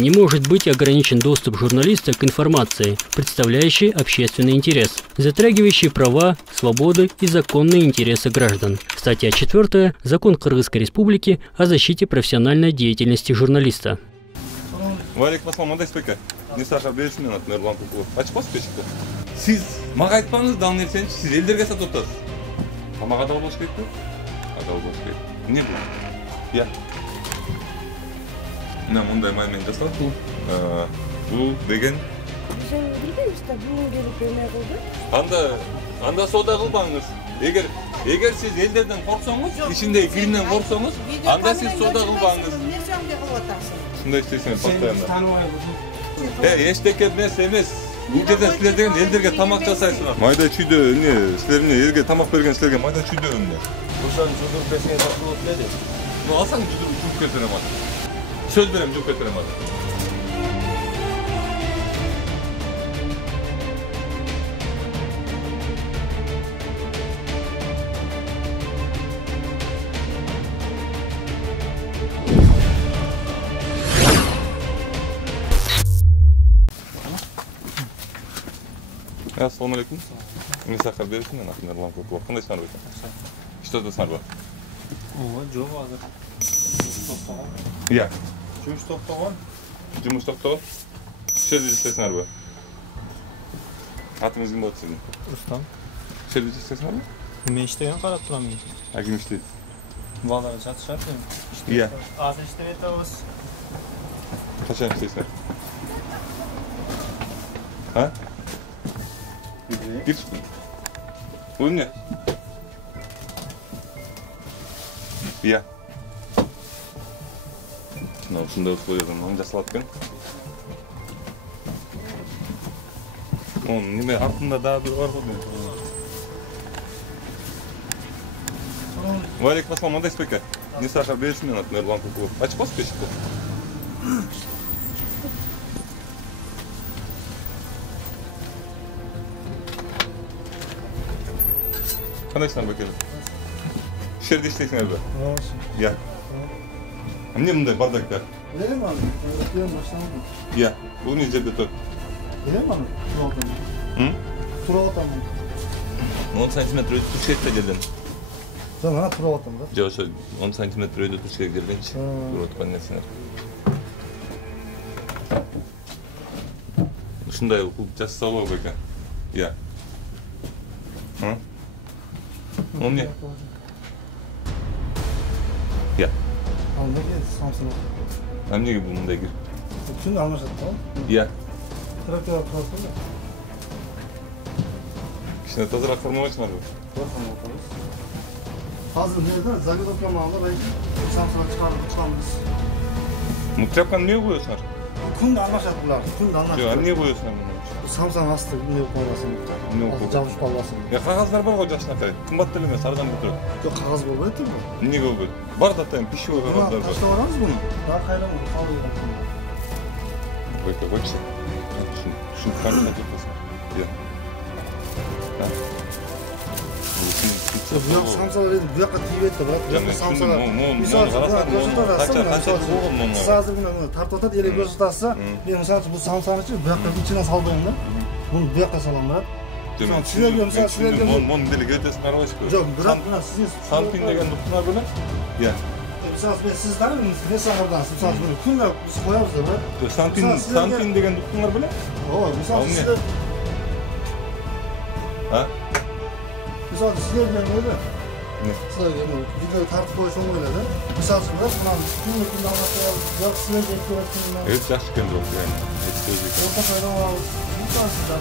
Не может быть ограничен доступ журналиста к информации, представляющей общественный интерес, затрагивающей права, свободы и законные интересы граждан. Статья 4. Закон Кыргызской Республики о защите профессиональной деятельности журналиста. Валейкум ассалам, мындай спека. Не Саша берсин мен атын Нурлан Кукулов. Ачпасыз пешикти. Сиз мага айтпаңыз, да нерсени сиз элдерге сатып атасыз. Мага да болуш керекпи? Ада болуш керек. Эмне бул? Я. Мына мындай маймен жасалат бул. Бул деген Сен билбейсиз да бул келип эме кылды. Анда соода кылбаңыз. Эгер сиз элдерден корксоңуз, ичиндеги киримден корксоңуз, анда сиз соода кылбаңыз. Нерсеңде кылып атасың? Шундай иштейсиңер постоянно. Эчтеке эмес. Бул жерде силер деген элдерге тамак жасайсыңар. Майда чүйдө эмне, силер эмне элге тамак берген силерге майда чүйдө эмне? Ушан жудуруп берсеңер жакшы болот эле. Ну алсаң жууп кетирем аны. Сөз берем жууп кетирем аны. Assalamu alaikum. Мен сахар бересин, мен атын Нурлан Кукулов. Кандайсыңар бекен? Иштедесиңарбы? Ооба, жок азыр. Иә. Жумуш токтогон. Жумуш токтогон. Жерде иштесиңарбы? Атыңыз ким болот сиздин? Рустам. Жерде иштесиңарбы? Мен иштеген карап турам мен. Ким иштейт? Балдар жатышат мен. Иә. Азыр иштебей атабыз. Качан иштейсиңер? А? Gir. Bu ne? Ya. Şunda koyuyorum. Onu жасалаткен. Onun nime артында daha bir var mı? Валейкум ассалам, мындай спека. Не Саша берсин мен атын Нурлан Кукулов. Ачпасыз пешикти? Кандайсыңар бекен? Жерде иштейсиңерби? Иә. Эмне мындай бардактар? Билем аны. Өтөн башталды. Иә. Бул эмне жерде турат? Билем аны. Туруп атам. 10 сантиметр өтүп туруш керек да жерден. Жок, ана туруп атам да. Жок, ошо 10 сантиметр өтүп туруш керек жерденчи. Туруп аткан нерселер. Ушундай укук жасаса болобу бекен? Иә. Он не? Я. Анда кел, самсың. Эмнеге бул мындай кир? Түн алмашат да? Я. Трактор турат да. Кичине тазараак формалайсыңарбы? Азыр жерде заготовка маалда байки самсың чыгарып. Ну тряпканы эмнеге коесуңар? Күндө алмашат булар. Күндө алмашат. Жок, эмнеге коесуңар муну? Самсың асты эмне коесуң? Жабышып калбасын. Я кагаздар бар го жашынакай. Кымбат деле эмес, арзан турат. Жок, кагаз болбойт да бул. Эмнеге болбойт? Бар да атайын пищевой кагаздар бар. Таштап барабыз буну. Дагы кайдан калып жатат. Койко койчу. Шун канына жетесиң. Я. Бул самсалар эди бу жака тийбейт да, бирок самсалар. Мисалы азыр мына тартып атат, эле көрсөтүп атса, мен мисалы бул самсаны бу жака ичине салбайм да. Буну бу жака салам да. Силерге мисалы силерге мон деле өтөсүн карабайсызбы? Жок, бирок мына сиз сантин деген уктуңар беле? Я. Мисалы мен сиздер не сахардансыз, мисалы күндө биз коябыз да, бирок сантин деген уктуңар беле? Ооба, мисалы сиздер Misal sizlerden öyle. Ne? Sizlerden öyle. Videoyu tartып koysan öyle de. Misal sizler bundan günlük anlatıyor. Yok sizler bekliyorsunuz. Evet, yaxşı kendi oldu yani. Orta fayda var. Misal sizler.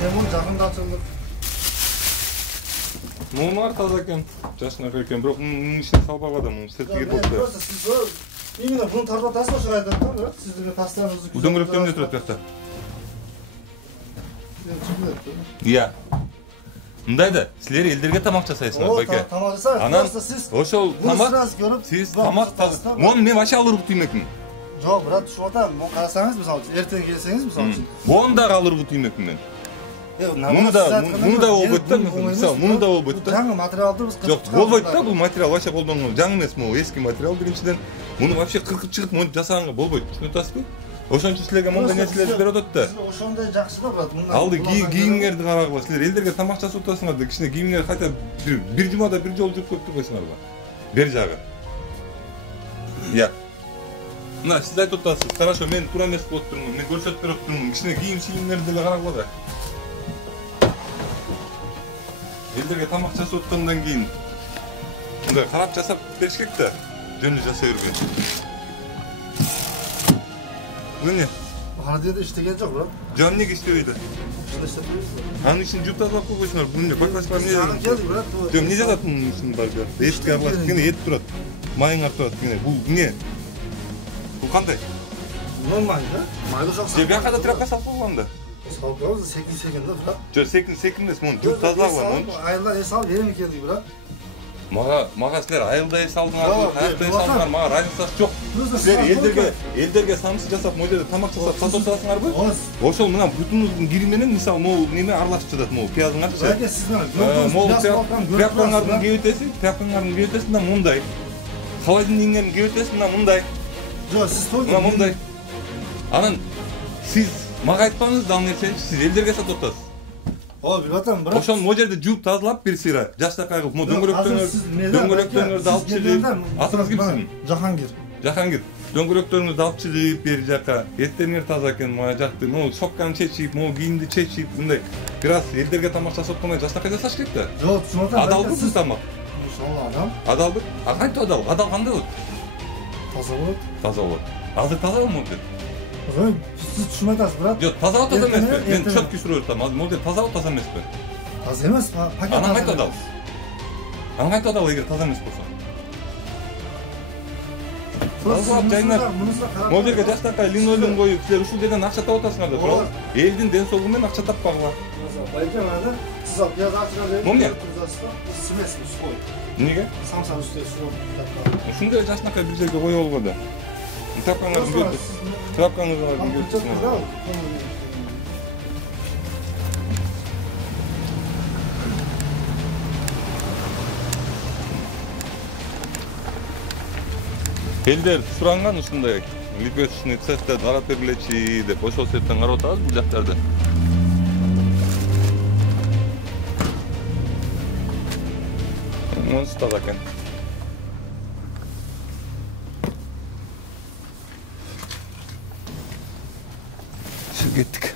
Temur жақында açıldık. Muğumlar taza eкен. Жасына eкен. Бірақ мұның ішіне салбап адам. Сетіге болды. Просто siz именно bunu tartып atасın şu aydan da. Sizin pastanızı güzel. Bu döngülükte ne тұрады жақта? Иә. Мындайда, силер элдерге тамак жасайсыңар, байке. Тамак жасайсыз. Анан Просто сиз ошол тамак, сиз тамак Мон мен вообще алыр кутуймекмин. Жок, брат, түшүп атам. Мон карасаңыз, мисалы, эртең келсеңиз, мисалы. Мон да алыр кутуймекмин мен. Муну да болбойт да, мисалы, муну да болбойт да. Жаңы материалды биз Жок, болбойт да, бул материал вообще колдонгон. Жаңы эмес, могу эски материал биринчиден. Муну вообще кыркып чыгып, муну жасаганга болбойт. Түшүнүп атасызбы? Ошон үчүн силерге мындай нерселерди берип атат да. Ошондой жакшы да брат. Алды кийимиңерди карагыла. Силер элдерге тамак жасап атасыңар да, кичине кийимиңерди кайта бир жумада бир жолу жууп коюп турбайсыңарбы? Бер жагы. Я. Мына сиз айтып атасыз. Хорошо, мен туура эмес болуп турмун. Мен көрсөтүп берип турмун. Кичине кийим-шийимдерди деле карагыла да. Элдерге тамак жасап аткандан кийин мындай карап жасап бериш керек да. Жөнү жасай бербей. Мына Радиода иштеген жок брат. Жан неге иштебейди? Анын ичин жууп тазалап койбойсуңар. Мына покраска эмне келди брат. Жок, эмне жатат мунун ичинде барбы? Эшикке аралашып кene эт турат. Майыңар турат кene. Бул эмне? Бул кандай? Нормально да? Майлы жок. Же бияка да тряпка салып койгон да. Салып койбуз, секин да брат. Жок, секин эмес, муну жууп тазалагыла муну. Айылда эс алып берем келди брат. Мага силер айылда эс алдыңар, каякта эс алдыңар, мага разницасы жок. Силер элдерге самсы жасап, могу жерде тамак жасап сатып атасыңарбы? Ошол мына бутуңуздун кири менен мисалы могу неме аралашып жатат, могу пиязыңарчы. Ага, сиз мына тряпкаңардын кебетеси мына мындай. Холодильниктин кебетеси мына мындай. Жок, сиз той. Мына мындай. Анан сиз мага айтпаңыз да ал нерсени сиз элдерге сатып атасыз. Билип атам, брат. Ошону могу жерде жууп тазалап бир сыйра, жаштакай кылып, могу дөңгөлөктөрүңүздү алып чыгып, атыңыз кимсиң? Жахангир. Жахангир. Дөңгөлөктөрүңүздү алып чыгып бери жака, эттериңер таза экен, мага жакты. Могу шопканы чечип, могу кийимди чечип, мындай бир аз элдерге тамак жасап аткандай жаштакай жасаш керек да. Жок, түсүнүп атам. Адалбы бул тамак? Иншалла адал. Адалбы? Кантип адал? Адал кандай болот? Таза болот. Таза болот. Азыр таза болмок деп. Сиз түшүнүп атасыз, брат. Жок, таза таза эмеспи? Мен чөткү сурап атам. Могу таза таза эмеспи? Таза эмес, пакет. Анан кантип адал? Анан кантип адал эгер таза эмес болсо? Тазалап жайнап, могу жерге жаштакай линолеум коюп, силер ушул жерден акча таап атасыңар да, туурабы? Элдин ден соолугу менен акча таппагыла. Байкем аны сиз алып пияз ачыга берип, Момне? Симес сой. Эмнеге? Самса үстүнө суу. Ушундай жаштакай бир жерге коюп алгыла да. Тряпкаңарды көрүп, тряпкаңызды көрүп. Элдер суранган ушундай лепешечный цехте карап бергилечи деп, ошол себептен карап атабыз бул жактарды. Монсы таза экен. Кеттик.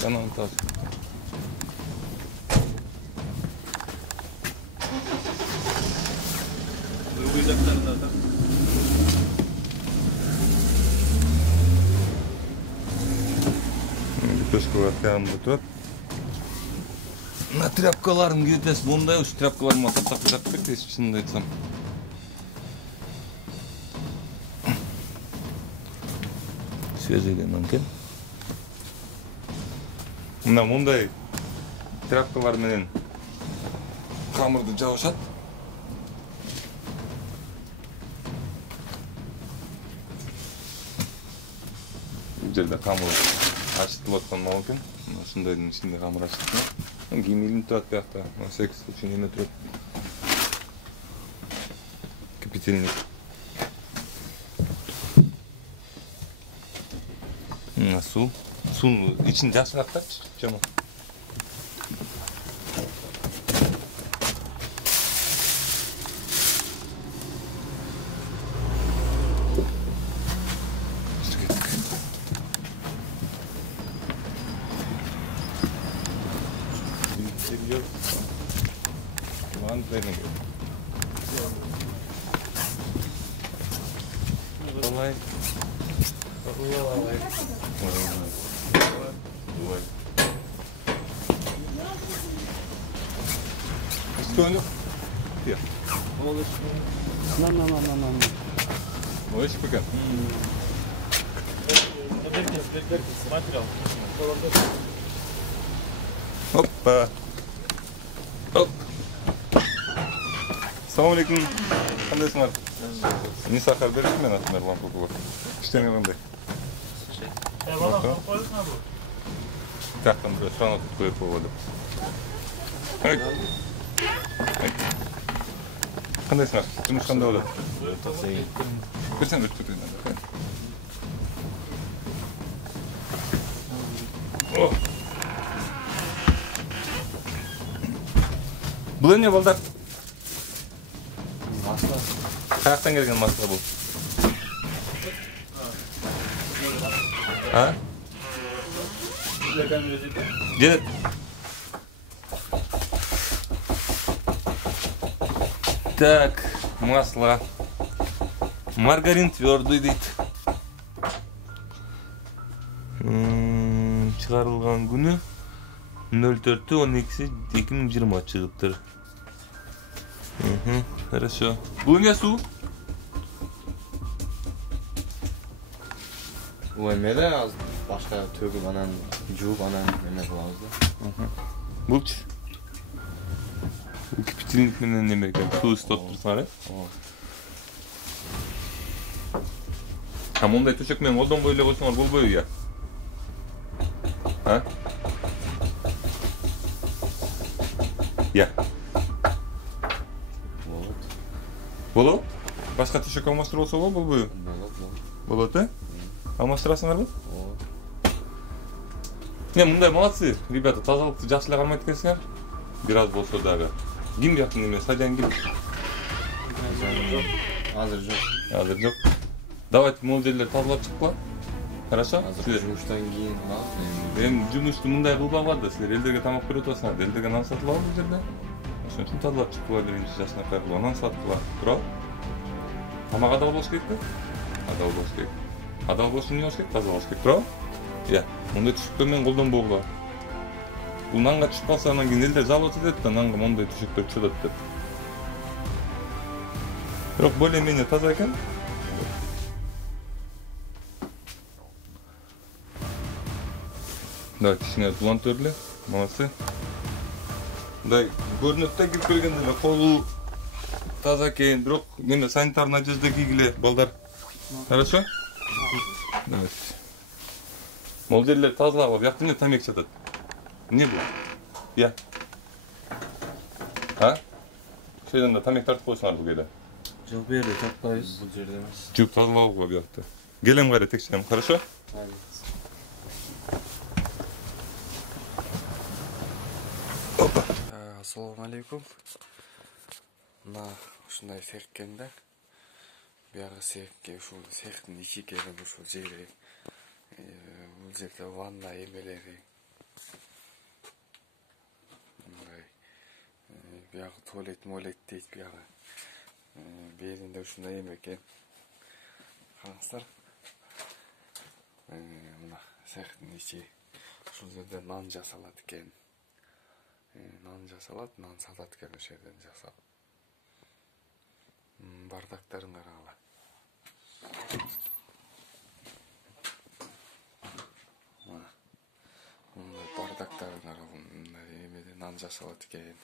Канал таза. Лепешкалар тягында турат. Мына тряпкалардын кебетеси мындай, ушу тряпкаларымы таптап жатып кетти, эч чынын айтсам. Свежийден экен. Мына мындай тряпкалар менен камырды жабышат. Бул жерде камыр ачытылып аткан мал экен. Ушундайдын ичинде камыр ачытылат. Кийим илинип турат биякта. Секс үчүн эме турат. Кипятильник. Суу. Суунун ичин жакшыраак тапчы, жаман. Hier. Nein. Ой, шпыка. Опа. Оп. Assalamu alaikum. Кандайсыңар? Не сахар бересиз мен атымдар лампа. Иштеме кандай? Тактан бир шана туп коюп койгон. Кандайсыңар? Жумуш кандай болот? Берсең өтіп кетейін. Бұл не балдар? Масла. Қаяқтан келген масла бұл? А? Жетет. Так, масло. Маргарин твердый дейді. Шығарылған күні 04.12.2020 шығыптыр. Хорошо. Бұл не су? Бұл емелі аз башқа төгіп анан жуып анан еме қыламыз да. Бұл чи? Кипятильник менен неме екен? Су ыстап тұрсыңар, е? А мұндай төшек мен қолдан бойлы қойсыңар болбой, я? А? Я. Болот? Башқа төшек алмастырып болса болбой? Болот, е? Алмастырасыңар ба? Не, мұндай молодцы, ребята, тазалықты жақсылай қалмайды екенсіңер. Biraz болса дағы. Ким жақын неме, садян ким? Азыр жоқ. Азыр жоқ. Давайте мол жерлер тазалап шықпа. Хорошо? Азыр жұмыстан кейін Мен жұмысты мұндай қылбауға да, сілер елдерге тамақ беріп отырсыңар, елдерге нан сатып алып бұл жерде. Ошон үчүн тазалап чыкпыла беринчи жашына кайрылып, анан саткыла. Туурабы? Тамак адал болуш керекпи? Адал болуш керек. Адал болуш үчүн эмне болуш керек? Таза болуш керек, туурабы? Иә, мындай түшүктөр менен колдонбогула. Бул нанга түшүп калса анан кийин элдер жалоот этет да, нанга мондай түшүктөр түшөт деп. Бирок более-менее таза экен. Да, кичине булант өрле. Молодцы. Мындай көрүнөт да кирип келгенде эле колу таза экен, бирок неме санитарный одежда кийгиле, балдар. Хорошо? Давайте. Мол жерлер тазалап алып, бияқта эмне тамек жатат? Эмне бул? Я. А? Шойдон да тамек тартып койсуңар бул жерде. Жок, бу жерде тартпайбыз, бул жерде эмес. Жуп тазалап алгыла бияқта. Келем кайра текшерем, хорошо? Опа. Ассаламу алейкум. Мына ушундай цех экен да. Бияғы цехке ушул цехтин ичи келип ушул жери. Бул жерде ванна эмелери. Мындай бияғы туалет дейт бияғы. Беринде ушундай эме экен. Караңыздар. Мына цехтин ичи. Ушул жерде нан жасалат экен. Нан жасалат, нан сатат экен ошол жерден жасап. Бардактарын карагыла. Мындай бардактарын карагыла, мындай эмеде нан жасалат экен.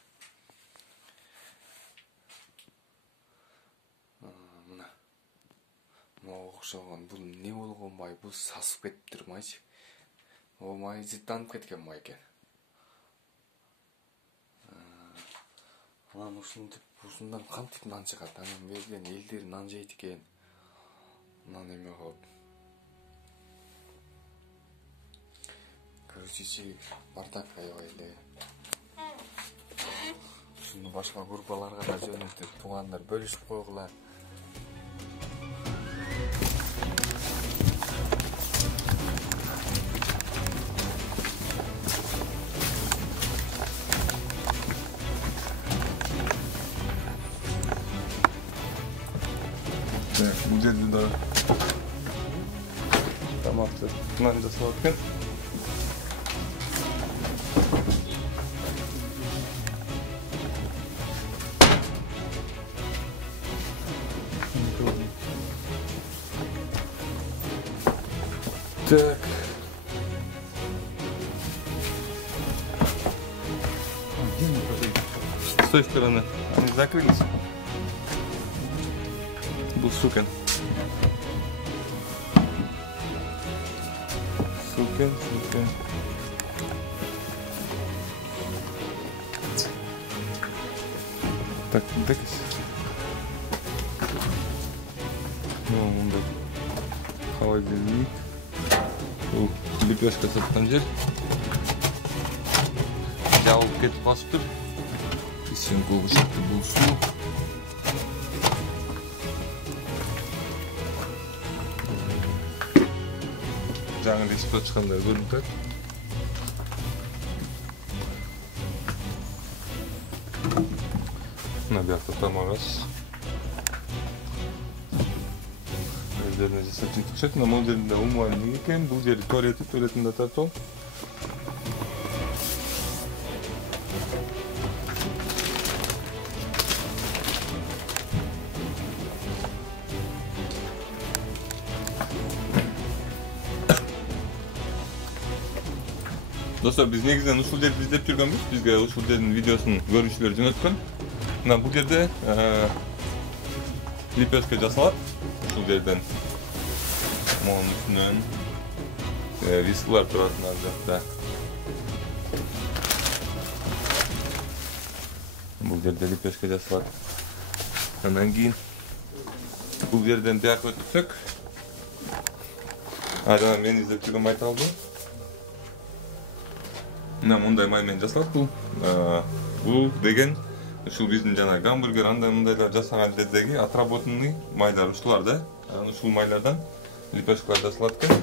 Мына окшогон бул эмне болгон май, бул сасып кетиптир майчы. О май жыттанып кеткен май экен. Анан ушундан кантип нан чыгат, анан берген элдер нан жейт экен. Нан эме кылып. Короче, бардак аябай эле. Ушуну башка группаларга да жөнөтүп, туугандар бөлүшүп койгула. Бул жерде да тамакты нан жасалат экен. Так. С той стороны. Они закрылись. Был сукен. Сукен. Так. Мында холодильник. Бул лепешка саткан жер. Жабылып кетип басып тур. Исен когушакты бул суу. Жаңы ресип ачкандай көрүнүп турат. Мына бuyakta тамак аш. Өздеріне жасап жинтіп ұқсайды. Мына бұл жерінде умывальник екен, бұл жері туалетінде тарту. Достар, biz негізінен ушул жерди издеп жүргөнбүз. Бизге ушул жердин видеосун көрүүчүлөр жөнөткөн. Мына бул жерде лепешка жасалат. Ушул жерден монун үстүнөн вискалар туратын ар жакта. Бул жерде лепешка жасалат. Андан кийин бул жерден бияка өтсөк, жана мен издеп жүргөн май табылды. Мына мындай маймен жасалат бул. Бул деген ушул биздин жана гамбургер андай мындайлар жасаган жердеги отработанный майлар ушулар да. Ушул майлардан лепешкалар жасалат экен.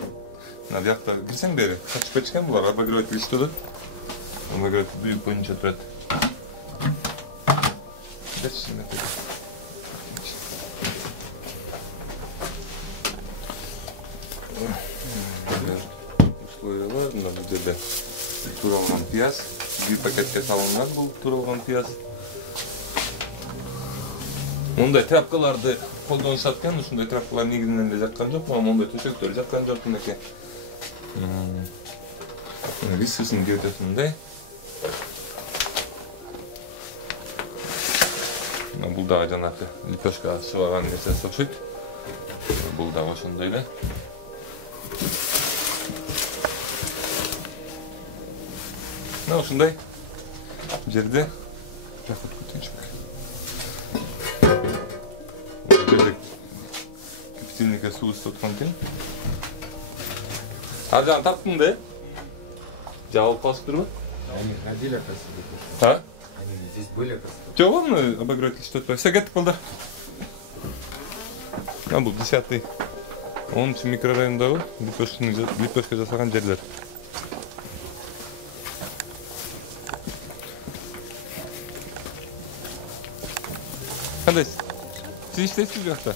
Мына бияқта кирсең бери, качып кетишкен булар, обогреватель иштеп атат. Обогреватель бүйүк боюнча турат. Условиялар, мына бул жерде туралган пияз, бир пакетке салынган бул туралган пияз. Мындай тряпкаларды колдонушат экен, ушундай тряпкалар негизинен эле жаккан жок, мондай төшөктөр жаккан жок мынакей. Вискасын кептетинде. Бул дагы жанакы лепешка сыбаган нерсеси окшойт. Бул дагы ошондой эле. Мына ушундай жерде жакыт көтөнчүк. Кипятильникке суу ысытып аткан экен. Ар жагын тарттың да? Жабылып калыптырбы? Они ходили, оказывается. А? Они здесь были, оказывается. Жок, аны обогреватель иштеп атпайбы. Все кетип калды. Бул 10-й 10-чы микрорайондогу лепешка жасаган жерлер. Кандайсыз? Сиз иштейсизби бу жакта?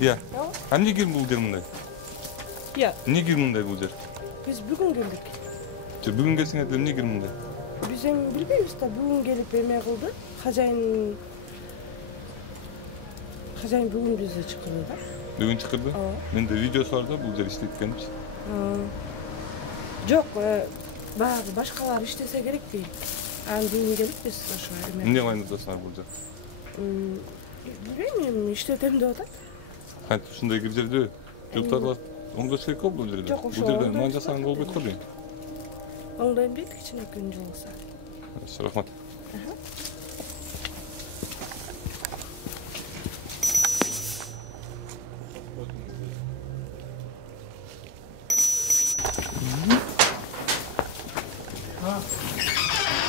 Иә. Эмнеге бул жер мындай? Иә. Эмнеге мындай бул жер? Биз бүгүн келдик. Бүгүн келсеңер эмнеге мындай? Биз эми билбейбиз да, бүгүн келип эме кылды. Хажайын бүгүн бизди чакырды да. Бүгүн чакырды? Менде видеосу бар да, бул жер иштеткенбиз. Жок, баягы башкалар иштесе керек дейт. Аны бүгүн келип биз ошо эме. Эмне кайнатасыңар бул жер? Билбейм, иштетем деп атат. Кантип ушундай бир жерде жылтарлар оңдош керек бул жерде. Жок, ошо. Бул жерде ман жасаган болбойт го дейм. Оңдойм дейт, кичинекей жылгыса. Рахмат.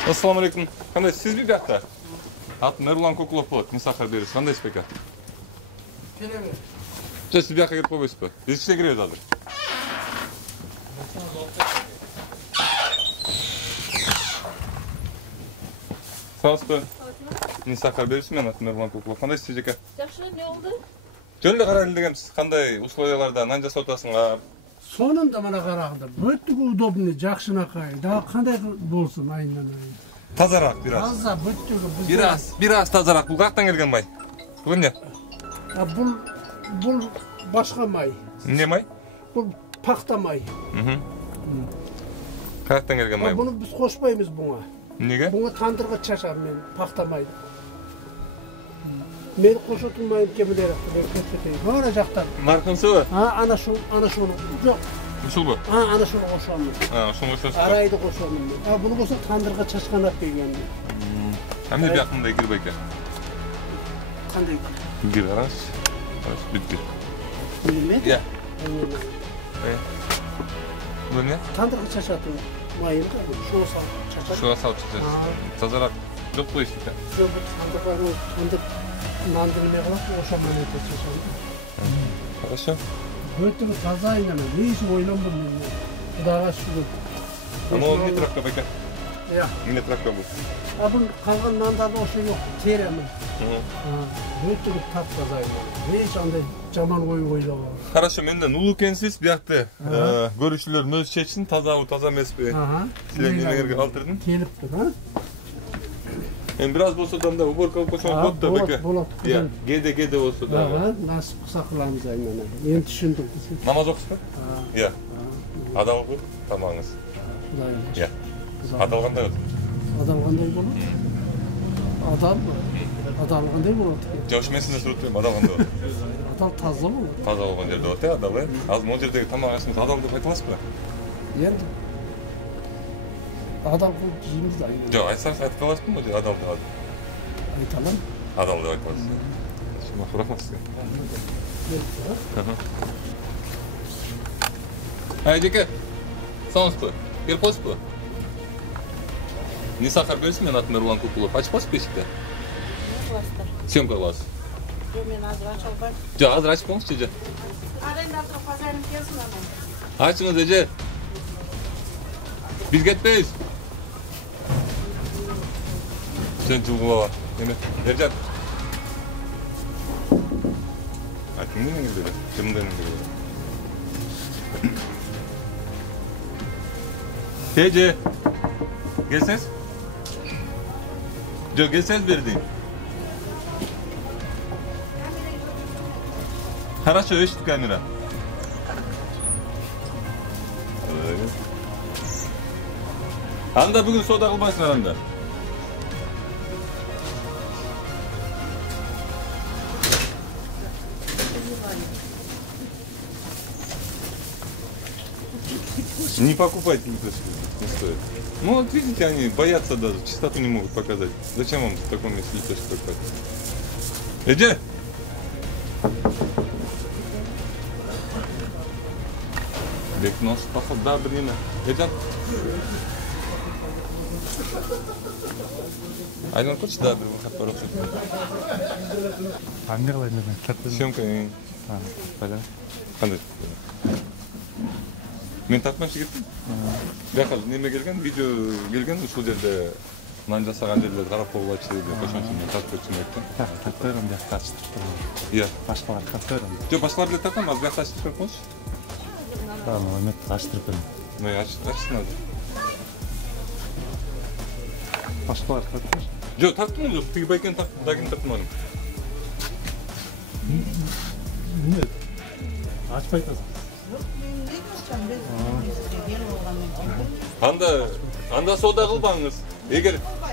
Ассаламу алейкум. Кандайсыз, сизби бияқта? Атым Эрлан Кокулов болот, Мисахар бериз. Кандайсыз бека? Келеме. Сиз бияққа келип койбойсузбу? Биз ишке киребиз азыр. Саламатсызбы? Мисахар бериз, мен атым Эрлан Кокулов. Кандайсыз сиз жеке? Жакшы, эмне болду? Жөн эле карайлы дегенсиз. Кандай условияларда нан жасап атасыңар? Sonunda bana karardı. Bütün udobni jakşınakay. Daha kanday bolsun ayından ayın. Тазараак бир аз. Azza bütün Бир аз тазараак. Бул каяктан келген май? Бул эмне? Bul başka may. Эмне май? Bul pakta may. Каяктан келген май? Bunu biz koşmayız buna. Эмнеге? Buna tandırga çaşam men pakta may. Men koşutulmayıp kemilerek kötüteyim. Böyle jaktan. Маркынсыбы? Ha ana şunu. Yok. Ушулбу? Ha ana şunu koşalım. Ошону ошосузбу? Araydı koşalım. Ha bunu koşsa tandırga çaşkan at degen. Эмне бияқындай кирбейт экен? Kanday. Кир караңыз. Бүт кир. Bilmedi. Iya. Bu ne? Tandırga çaçatın mayını da şu olsa çaçat. Şuna salып çıkacağız. Tazarak. Yok bu işte. Şu tandırga tandır nandını ne kadar oşanman ete çaçat. Хорошо. Böyle taza inanın. Ne iş oynanmıyor ne? Kudağa şükür. Ama o metrakka beka. Ya. Metrakka bu. Abın kalgan nandada o şey yok. Teremi. Böyle taptaza inanın. Ne iş anda caman oynama. Хорошо, menden ulu kensiz bir yakta. Görüşülür möz çeçsin, taza bu taza mesbe. Silen gelenlerge kaldırdın. Keliptir ha? En biraz bolsa da uborka koşan kod da beka. Bolat. Ya, gede olsa da. Nasip saklanız aynen. Yeni düşündüm. Namaz okusun. Ya. Adal bu, tamamınız. Ya. Adalganda yok. Adalganday olur. Adal mı? Adalganday olur. Жауш месінде тұрып тұрмын адалғанда бар. Adal таза mı? Таза болған жерде болады иә адал иә. Азыр мына жердегі тамақ ашымыз адал деп айта аласыз ба? Енді adal қылып жейміз да. Жоқ, айтсаңыз айтып аласыз ба мына жерде адал деп? Айта аламын. Адал деп айта аласыз. Рахмат сізге. Айдеке, сауыңыз ба? Келіп қойсыз ба? Не сахар бересің, мен атым Эрлан Кукулов. Ашып қойсыз бесікті? Съемка қыласыз. Жоқ, мен азыр аша албайм. Жоқ, азыр ашып қойыңызшы же. Арендатор хозяйным келсін анан. Açыңыз же. Biz ketmeyiz. Sen çubuğa. Yine. Ercan. Kimden gidiyor? Kimden gidiyor? Tece. Gelseniz. Yok gelseniz verdiğim. Хорошо, ищет камера. Anda bugün soda kılmasın anda. Не покупайте лепешки, не стоит. Ну вот видите, они боятся даже, чистоту не могут показать. Зачем вам в таком месте лепешки покупать? Иди! Бек нос пахал, да, блин. Иди! Aynen koç da bir vakit var olsun. Hangi kalayım ben? Съемка. Böyle. Qanday? Men topmoqchi ketdim. Buyoqqa nima kelgan, video kelgan, shu yerda non jasagan yerlarga qarab qo'ymoqchi dedi. Qo'shimcha men topmoqchiman aytdim. Taktörüm diye kaçtırdım. Iya. Başkalar taktörüm. Yo'q, boshqalar bilan topam, az buyoqqa chiqib qo'yish. Tamam, Mehmet kaçtırdım. Nima achishsin hozir. Başkalar taktör. Yo'q, topdim, yo'q, tegbaykan topdim, dagini topmadim. Ne? Açmayı da. Anda soda kılbanız.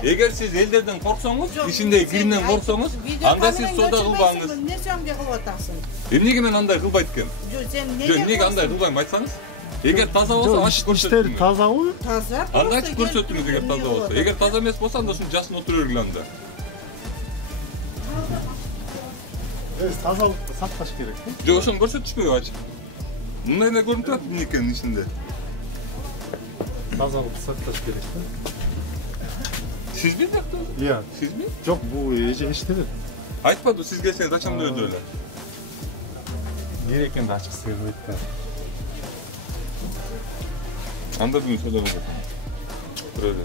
Eğer siz ellerden korksanız, içinde kirinden korksanız, anda siz soda kılbanız. Ne sömge kılıp atarsın? Emnege men anday kılbaytken? Sen Nege anday kılbayım aytsanız? Eğer taza olsa açık İşleri görsetiniz. taza mı? Таза. Anda açık görsetiniz eğer taza olsa. Eğer taza emas olsa anda şunun jasını oturuyor anda. Evet, tazalıkta satmaş gerek. Yok şunu görsetişmiyor açık. Bunlar ne görüntü attı Neke'nin içinde? Tazalıkta satmaş gerek. Siz mi yaptınız? Ya. Siz mi? Yok bu iyice işleri. Aytmadı, siz gelseniz açam da öyle. Gereken de açık sığırlıkta. Anda bugün soda bulur. Böyle.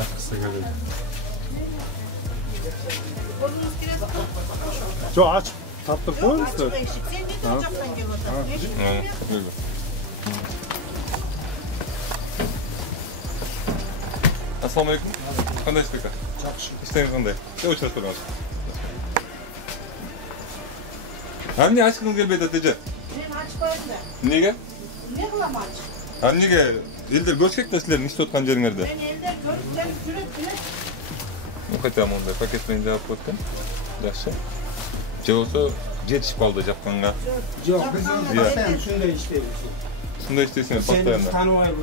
Açık sığırlık. Kolunuz kiresi Çok aç. Tatlı koy açık musun? eşik. Sen ne ocaktan gelip atarsın? Eşik Evet, öyle. Assalamu alaikum. Qanday ishlaysiz? Yaxshi. İşleyin qanday? Ne uçuyor so'rang. Hamni achqingiz kelmaydi ataja. Men açmayım da. Nega? Ne kılam aç? Ha nega? Elder ko'rishakda sizlarning ishlayotgan jeringlarda. Ben elde görüp sen sürüp O'qaytam onda paket bilan javob qo'ydim. Yaxshi. Bo'lsa yetishib qoldi jaqanga. Yo'q, biz o'zimiz shunday ishlaymiz. Shunday ishlaysizlar Sen postoyanno. tanımayız.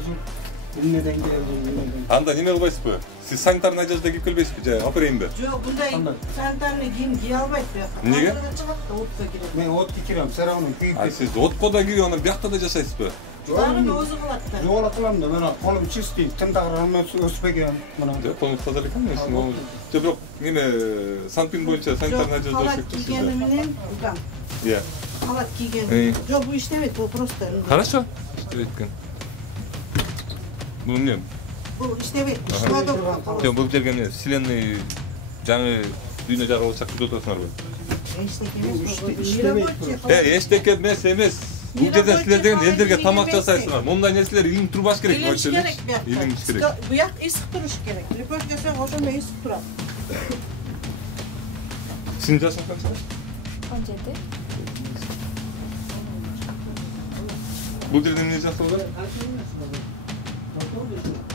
Emneden geldim, emneden. Анда неме кылбайсызбы? Сиз санитарный одежда кийип келбейсизби же? Алып берейинби? Жок, мындай санитарный кийим кие албайт бияк. Неге? Чыгат да отко кирет. Мен отқа кирем, сарауны күйіп А сиз отко да кийип, аны биякта да жашайсызбы? Дагы өзү кылат да. Жоғала қыламын да, мен қолым чистый, тымтағырымын өспеген. Жок, колуңуз таза экен, мен жок, бирок неме санпин боюнча санитарный одежда Халат өсөктүрсүз кийгени да. менен укам. Иә. Халат кийген. Жок, бул иштебейт, бул просто. Хорошо. İşte ekan. Bu ne? Бул иштебейт. Иштебейт. Yok, bu жерге эмне? Вселенный жаңы дүйнө жагы болсак күтүп отурсуңарбы? Эчтеке эмес. Бул жерде силер деген элдерге тамак жасайсыңар. Мындай нерселер илим турбаш керек. Илим керек. Илим керек. Буяк ысык туруш керек. Лепеш жесең ошондой ысык турат. Сиздин жашыңыз канча? 17. Бул жерде эмне жасалган?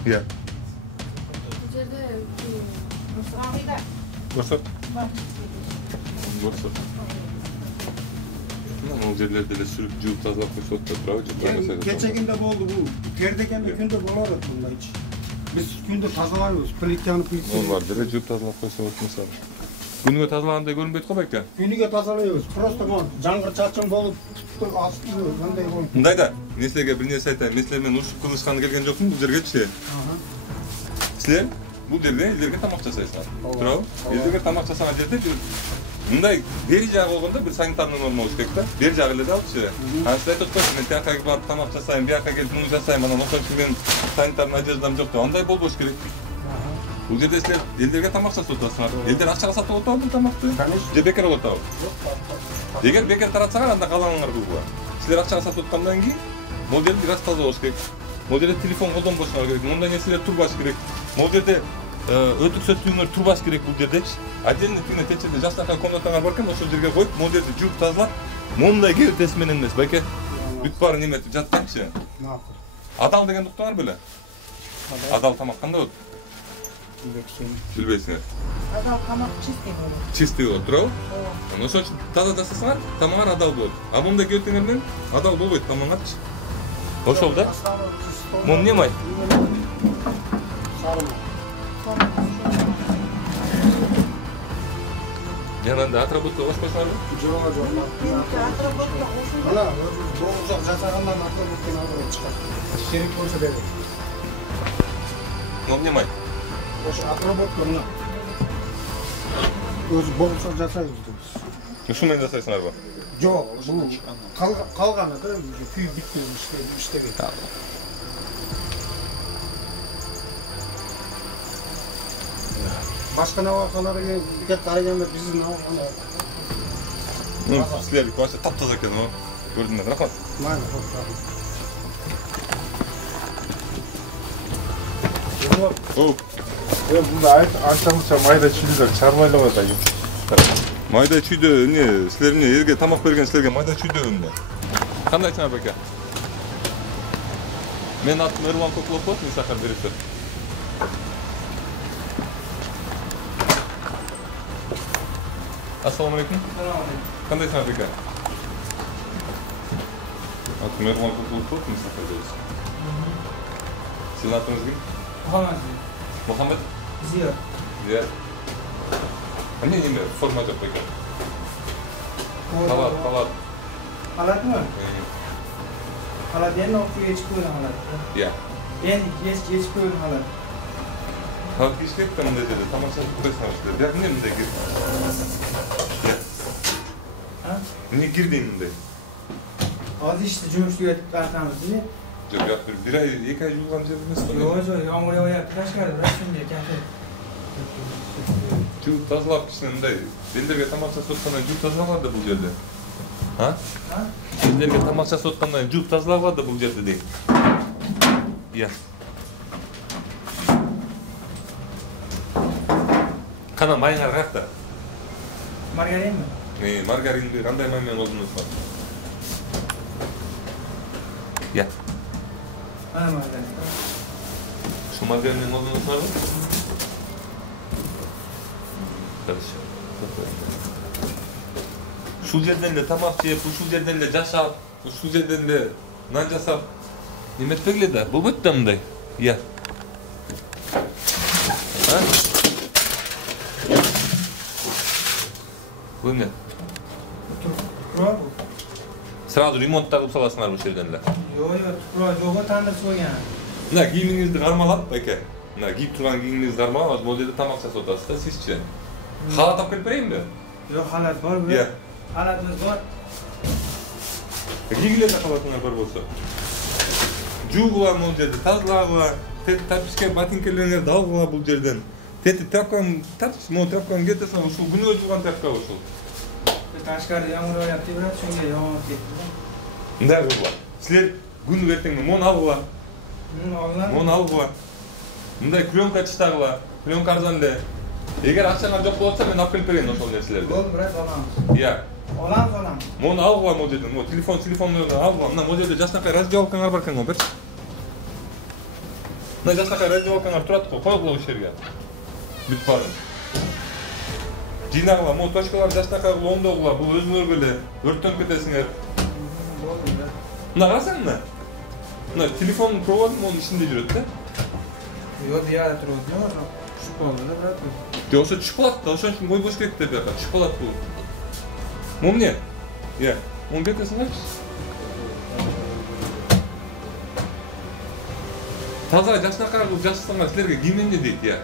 Иә. Бул жерде Көрсөт. Көрсөт. Бул жерлерде эле сүрүп жууп тазалап койсок да турабы? Кечегинде болду бул. Пердегенде күндө болот мындайчы. Биз күндө тазалайбыз, плиттаны Ол бар, деле жууп тазалап койсок болсо. Күнүгө тазалагандай көрүнбөйт го байке? Күнүгө тазалайбыз. Просто жаңгыр чачың болуп, асты мындай болуп. Мындай да, мен силерге бир нерсе айтайын. Мен силер менен урушуп кылышканы келген жокмун бул жергечи. Силер бул жерде элдерге тамак жасайсыңар. Туурабы? Элдерге тамак жасаган жерде мындай бери жагы болгондо бир санитарный норма болуш керек да. Бери жагы эле дагычы. Анан сиз айтып атпайсызбы, мен тияка барып тамак жасайм, бияка келип муну жасайм, анан ошон үчүн мен санитарный одеждам жок деп. Андай болбош керек. Бул жерде силер элдерге тамак жасап атасыңар. Элдер акчага сатып атабы бул тамакты? Же бекер болуп атабы? Эгер бекер таратсаңар, анда калганыңар кылгыла. Силер акчага сатып аткандан кийин могул жерди бир аз таза болуш керек. Могул жерде телефон колдонбошуңар керек. Мындай нерселер турбаш керек. Могул жерде өтүк сөттүңөр турбаш керек бул жердечи. Отдельный тигине течеде жастакай комнатаңар бар экен, ошол жерге коюп, могул жерди жууп тазалап, момундай кебертеси менен эмес, байке. Бүт баары неметип жатсаңчы. Адал деген уктуңар беле? Адал тамак кандай болот? Билбейсиңер. Адал тамак чистый болот. Чистый болот, туурабы? Ошон үчүн таза жасасаңар, тамагыңар адал болот. А мындай кебертеңер менен адал болбойт тамагыңарчы. Ошол да? Муну эмне май? Жанында отработка башкасыңарбы? Жок. Отработка ошондой. Ана, боңжак жасагандан отработканы алып чыгат. Керек болсо берет. Муну эмне май? Ошо отработка мына. Өзү боңжак жасайбыз дейбиз. Ушул менен жасайсыңарбы? Жок, бул калганы да күйүп бүткөн иштебейт. Башка наваркаларга кет караганда биздин наваркалар. Силердики вообще таптаза экен, о. Көрдүм, рахмат. Майна, Оу. Бunda ancha-muncha mayda chuyda charmaylar atayım. Майда чүйдө эмне, силер эмне элге тамак берген силерге майда чүйдө эмне? Кандайсыңар байке? Менин атым Эрлан Кокулов болот, мен Сахар директор. Ассаламу алейкум. Кандайсыңар байке? Атым Эрлан Кокулов болот, мен Сахар директор. Сиздин атыңыз ким? Мухаммед? Зияд. Зияд. Эмне неме форма жок экен? Халат. Halatmi? Halat endi ortiga yechib qo'ygan halat. Iya. Endi yechib qo'ygan halat. Halat kiyishga mындай жерде тамаша кырсаңыздар. Бияк эмне мындай кир? Эмне кир дейм мындай? Hozir ishni jo'sh tugatib tarqamizmi? Жок, бияк бир ай, 2 ай жуулган жер эмес го. Yo'q, yomg'ir yog'yapti, tashqarida shunday kafe. Жууп тазалап кичине мындай элдерге тамак жасап аткандан жууп тазалаган да бул жерде. Элдерге тамак жасап аткандан жууп тазалаган да бул жерде дейм. Iya. Кана майыңар каякта? Margarinmi? Margarinди кандай май менен колдоносуңар? Iya. Ana margarin. Şu margarin menен колдоносуңарбы? Хорошо. Ушул жерден эле тамак жеп, ушул жерден эле жашап, ушул жерден эле нан жасап, неметпегиле да, болбойт да мындай. Iya. Ha? Bu ne? Tuproq. Sırada remontda qilib solasыңlar bu yerden de. Yo'q, tuproq yo'q, tandir so'ygan. Mına giyimingizni qarmalab, aka. Mına giyib turgan giyimingizni qarmalab, bu yerda tamoq sasib o'tasizda, sizchi. Xalat olib kelib beraymi? Yo'q, xalat bor bu. Iya. Xalatimiz bor. Giyigilarda xalatinglar bor bo'lsa. Jug'lar bu yerda, tazlarlar, tapichka botinkalarni dalg'lar bu yerdan. Teti trapkan, trapkan getasan, shu gün o'zgan trapka o'shu. Tashqarida yomg'ir yog'yapti, biroq shunga yog'ib ketdi. Bunday qilinglar. Sizlar gün ertangmi mon alg'lar. Olgan. Mon alg'lar. Bunday plyonka chiqtag'lar, plyonka arzonda. Eğer akşamlar joq bo'lsa, men olib kelib berayin o'sha narsalarni. Bo'ldi, biroq olamiz. Iya. Olamiz. Mon alg'lar modeldan, mo telefonlarni alg'lar. Mana modelda jasnaqa razdiolkalar bor ekan, bir. Mana jasnaqa razdiolkalar turadi-ku, qo'yinglar o'sha yerga. Bitib qoldi. Jinag'lar, mo toshkalar jasnaqa o'ndoqlar, bu o'zinglar bilan o'rtanib ketasinglar. Bo'ldi. Buna qarasanmi? Buna telefon provod mo ishinde yuradi-da. Yo'q, deyarli turibdi, yo'q. Tushib qoldi-da, biroq. Yo'q, o'sha tushib qoladi-da, o'shaning uchun bo'y bo'sh kerakda bu yoqqa, tushib qoladi bu. Momne? Ya, onu beklesinler. Таза жашнакар кылып жашасаңар силерге киминде дейт я.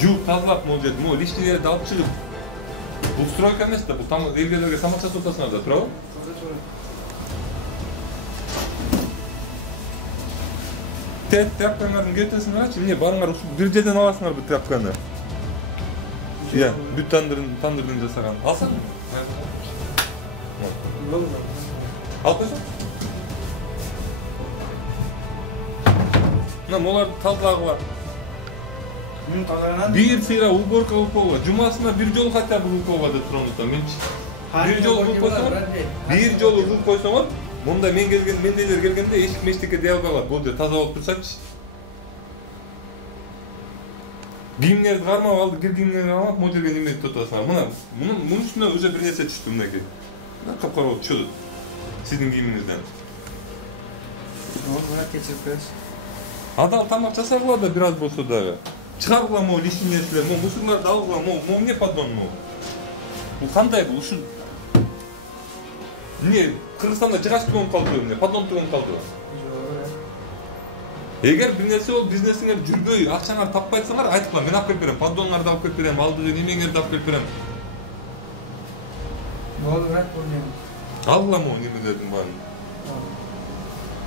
Жууп тазалап могул mo лишнилерди алып чыгып. Бул стройка эмес да, бул там элгелерге тамак сатып атасыңар да, туурабы? Тряпкаңардын кетесиңарчы, эмне барыңар ушул бир жерден аласыңар бул тряпканы. Я, бүт тандырдын жасаган. Алсаң? Алып койсоң? Оларды тазалағыла. Bir sıra уборка укола. Cumасına bir yol hatta bu ukolada turanıqda. Bir yol укол koysam, bir yol укол koysam, bunda men neler gelgende eşik meşteke deyal kalap. Болды таза болып тұрсаңчы. Giyimlerdi qarmap aldı, gir giyimlerini alып, modelге неме тұтасыңар. Мұның үстіне өзі бір нәрсе түсті мынакей. Қап-қара болып чөді. Сіздің giyimіңізден. Бұлар кечіріп көрсі. Адал тамақ жасағыла да біраз болса дағы. Шығарғыла мо лишний нәрселер, мо мусорларды алғыла, мо не поддон мо. Бұл қандай бұл үшін? Не, Қырғызстанда жығаш туын қалды, не, поддон туын қалды. Егер бір нәрсе ол бизнесіңер жүрбөй, ақшаңар таппайтсаңар, айтықла, мен алып келіп берем, поддонларды алып келіп берем, алды немеңерді алып келіп берем. Болды, бірақ бұл нем. Алғыла мо немелердің барын.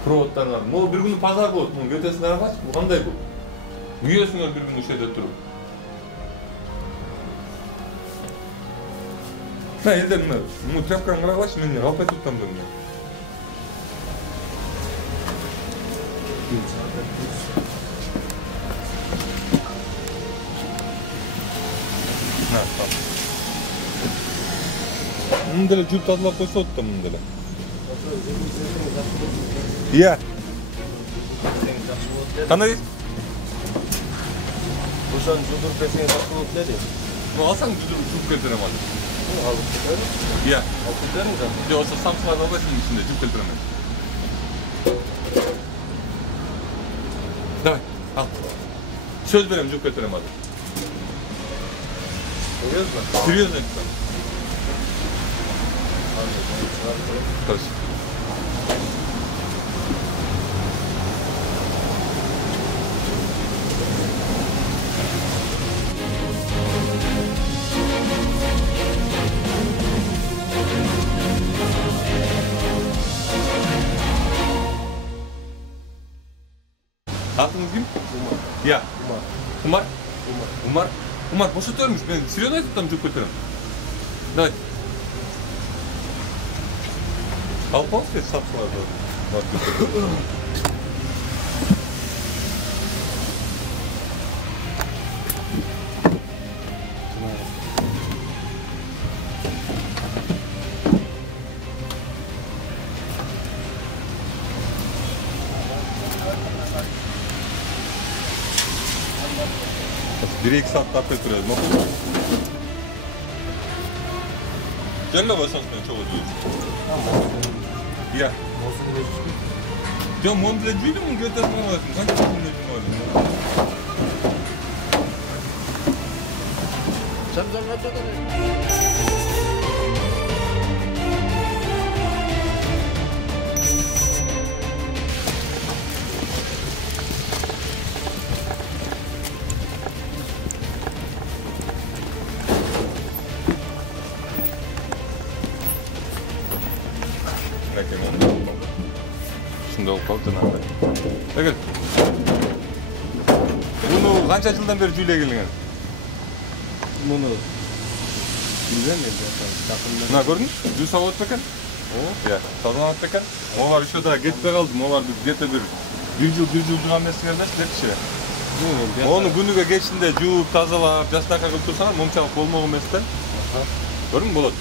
Проводтарынан. Мо bir күні пазар болады, мұның өтесін арағаш, бұл қандай бұл? Үйесіңер bir күні үшеде тұрып. Елдер мұны тряпкаң арағаш, мен алып айтыптам да мұны. Мұндары жүр тазылап қойса отта мұндары. Iya. Qanday? O'shan judur pesini taqib dedi. No, alsang judur juvib keltiraman. Olib ketadi. Iya. Olib ketadingizmi? Yo'q, o'sha samslar olasiz ishinde juvib keltiraman. Davay, al. Söz berem juvib keltiraman. Серьезно? Серьезно aytdim. Хорошо. Atınız kim? Umar. Ya. Umar? Umar boşatıyormuş. Ben Siriyon'a tuttum çok kötü. Давай. Алпауыз кет сапсыларды. Bir-iki saat daha götürüyoruz. Canına basarsan çok ödüyoruz. Ya. Жок, мону деле жүйдүм, муну кетесиң аласың. Канча күндө жүйдүм. Samsung'a da Ушундай болуп калды жанагындай. Эгер муну канча жылдан бери жүүлөй келиңер? Муну билбейм мен жакында. Мына көрдүңүзбү? Жүү сабылып экен. Иә, тазаланып экен. Могар еще да кетпей калды. Могар биз где-то бир жыл жууган эмессиңер да силерчи. Onu günüge geçtiğinde жууп, тазалап, жастакка кылып турсаңар, мончалык болмок эмес да. Көрдүңбү болот.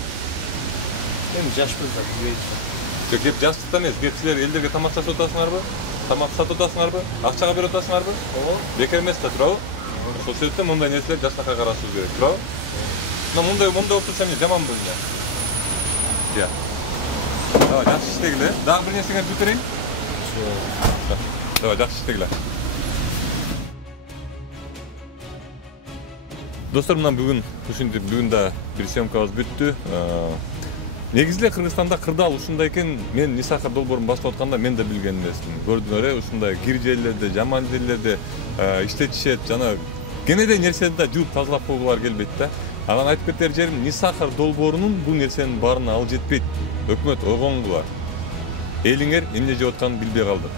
Эми жашпыз да, билбейт. Кеп жастыкта эмес, кеп силер элдерге тамак сатып атасыңарбы? Тамак сатып атасыңарбы? Акчага берип атасыңарбы? Бекер эмес да, туурабы? Ошол себептен мындай нерселер жастакка карашыбыз керек, туурабы? Мына мындай болуп турса эмне жаманбы эмне? Иә. Давай, жакшы иштегиле. Дагы бир нерсеңерди бүтүрейин? Давай, жакшы иштегиле. Достор, мына бүгүн да бир съемкабыз бүттү. Негизде Кыргызстанда кырдаал ушундай экен. Мен Нисахар долбоорун баштап атканда мен да билген эмесмин. Көрдүңөр, ушундай кир жерлерде, жаман жерлерде иштетишет, жана кенедей нерсени да жууп тазалап койгулары келбейт да. Анан айтып кетер жерим, Нисахар долбоорунун бул нерсенин баарына ал жетпейт. Өкмөт ойгонгула. Элиңер эмне жеп атканын билбей калды.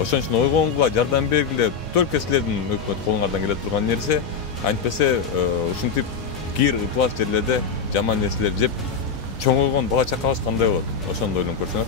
Ошон үчүн ойгонгула, жардам бергиле. Только силердин өкмөт колуңардан келе турган нерсе, антпесе ушинтип кир ыплас жерлерде жаман нерселер жеп чоңойгон бала чакабыз кандай болот? Ошону ойлонуп көрсөңөр.